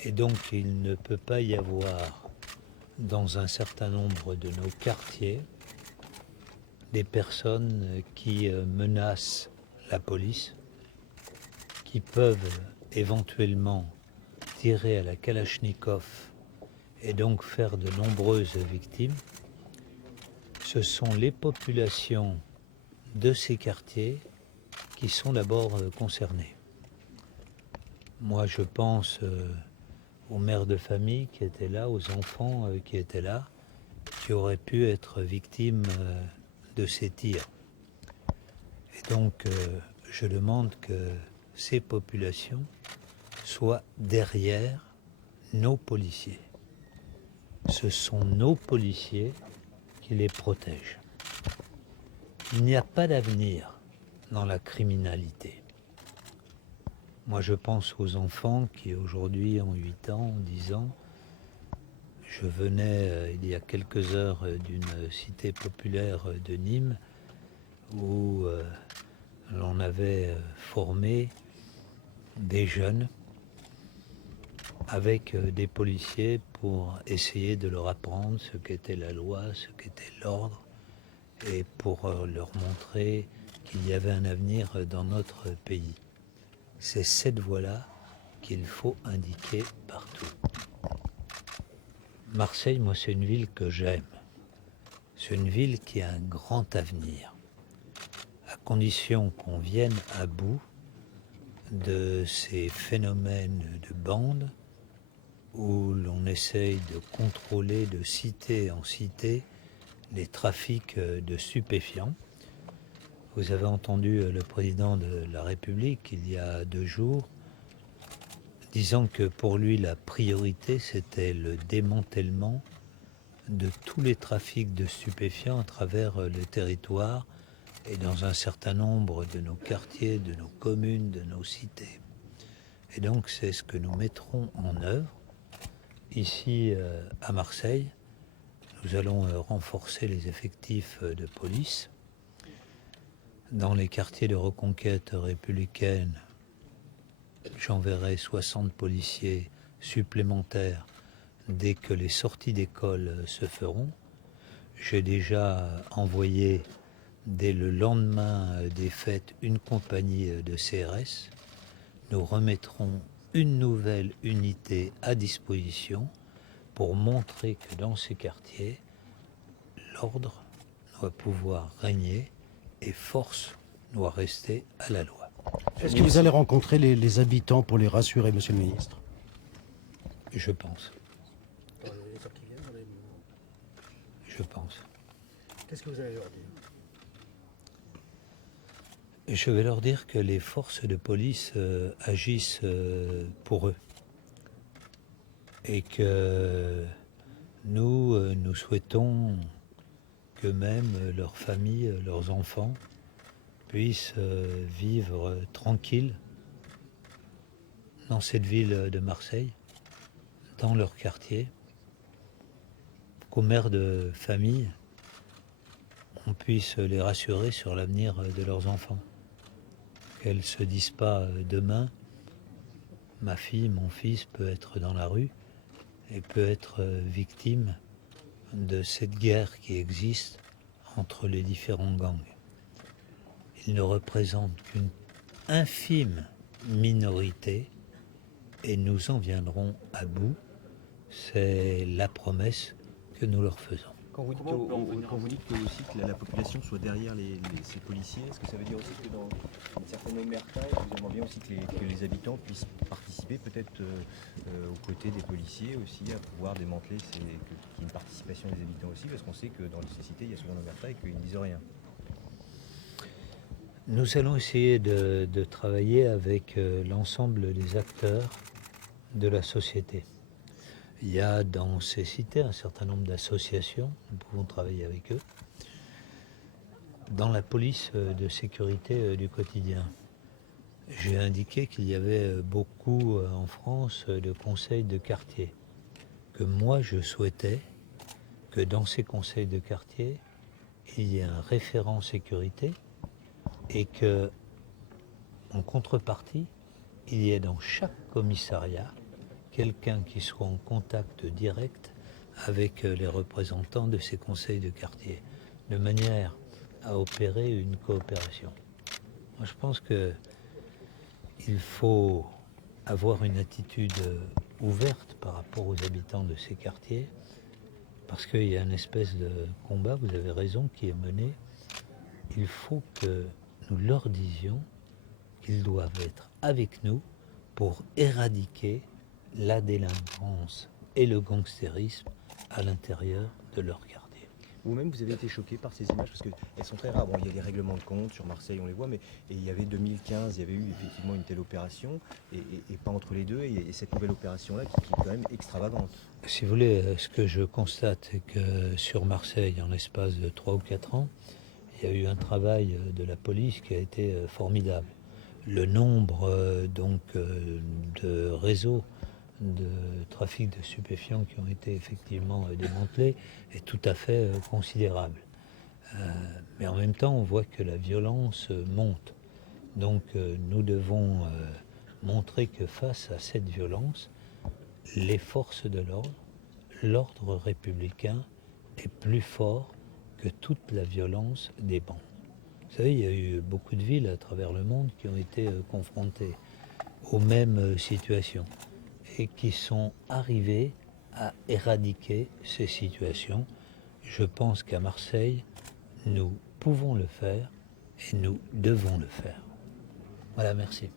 Et donc il ne peut pas y avoir dans un certain nombre de nos quartiers des personnes qui menacent la police, qui peuvent éventuellement tirer à la Kalachnikov et donc faire de nombreuses victimes. Ce sont les populations de ces quartiers qui sont d'abord concernées. Moi, je pense aux mères de famille qui étaient là, aux enfants qui étaient là, qui auraient pu être victimes de ces tirs. Et donc, je demande que ces populations soient derrière nos policiers. Ce sont nos policiers qui les protègent. Il n'y a pas d'avenir dans la criminalité. Moi, je pense aux enfants qui aujourd'hui ont 8 ans, 10 ans. Je venais il y a quelques heures d'une cité populaire de Nîmes où l'on avait formé des jeunes avec des policiers pour essayer de leur apprendre ce qu'était la loi, ce qu'était l'ordre, et pour leur montrer qu'il y avait un avenir dans notre pays. C'est cette voie-là qu'il faut indiquer partout. Marseille, moi, c'est une ville que j'aime. C'est une ville qui a un grand avenir, à condition qu'on vienne à bout de ces phénomènes de bandes où l'on essaye de contrôler de cité en cité les trafics de stupéfiants. Vous avez entendu le président de la République il y a 2 jours disant que pour lui la priorité c'était le démantèlement de tous les trafics de stupéfiants à travers le territoire et dans un certain nombre de nos quartiers, de nos communes, de nos cités. Et donc c'est ce que nous mettrons en œuvre ici à Marseille. Nous allons renforcer les effectifs de police. Dans les quartiers de reconquête républicaine, j'enverrai 60 policiers supplémentaires dès que les sorties d'école se feront. J'ai déjà envoyé dès le lendemain des fêtes une compagnie de CRS. Nous remettrons une nouvelle unité à disposition pour montrer que dans ces quartiers, l'ordre doit pouvoir régner et force doit rester à la loi. Est-ce que vous allez rencontrer les habitants pour les rassurer, monsieur le ministre? Je pense. Je pense. Qu'est-ce que vous allez leur dire? Je vais leur dire que les forces de police agissent pour eux et que nous souhaitons qu'eux-mêmes, leurs familles, leurs enfants puissent vivre tranquilles dans cette ville de Marseille, dans leur quartier, qu'aux mères de famille, on puisse les rassurer sur l'avenir de leurs enfants. Qu'elles ne se disent pas demain, ma fille, mon fils peut être dans la rue et peut être victime de cette guerre qui existe entre les différents gangs. Ils ne représentent qu'une infime minorité et nous en viendrons à bout. C'est la promesse que nous leur faisons. Quand vous dites que aussi que la population soit derrière ces policiers, est-ce que ça veut dire aussi que dans une certaine omerta, vous aimeriez bien aussi que les habitants puissent participer peut-être aux côtés des policiers aussi, à pouvoir démanteler, qu'il y ait une participation des habitants aussi, parce qu'on sait que dans ces cités, il y a souvent l'omerta et qu'ils ne disent rien. Nous allons essayer de travailler avec l'ensemble des acteurs de la société. Il y a dans ces cités un certain nombre d'associations, nous pouvons travailler avec eux. Dans la police de sécurité du quotidien, j'ai indiqué qu'il y avait beaucoup en France de conseils de quartier, que moi je souhaitais que dans ces conseils de quartier, il y ait un référent sécurité et que, en contrepartie, il y ait dans chaque commissariat quelqu'un qui soit en contact direct avec les représentants de ces conseils de quartier, de manière à opérer une coopération. Moi, je pense qu'il faut avoir une attitude ouverte par rapport aux habitants de ces quartiers, parce qu'il y a une espèce de combat, vous avez raison, qui est mené. Il faut que nous leur disions qu'ils doivent être avec nous pour éradiquer la délinquance et le gangstérisme à l'intérieur de leur quartier. Vous-même, vous avez été choqué par ces images parce qu'elles sont très rares. Bon, il y a des règlements de compte sur Marseille, on les voit, mais il y avait 2015, il y avait eu effectivement une telle opération, et pas entre les deux, et cette nouvelle opération-là qui est quand même extravagante. Si vous voulez, ce que je constate, c'est que sur Marseille, en l'espace de 3 ou 4 ans, il y a eu un travail de la police qui a été formidable. Le nombre de réseaux de trafic de stupéfiants qui ont été effectivement démantelés est tout à fait considérable. Mais en même temps, on voit que la violence monte. Donc nous devons montrer que face à cette violence, les forces de l'ordre républicain est plus fort que toute la violence des bandes. Vous savez, il y a eu beaucoup de villes à travers le monde qui ont été confrontées aux mêmes situations et qui sont arrivées à éradiquer ces situations. Je pense qu'à Marseille, nous pouvons le faire et nous devons le faire. Voilà, merci.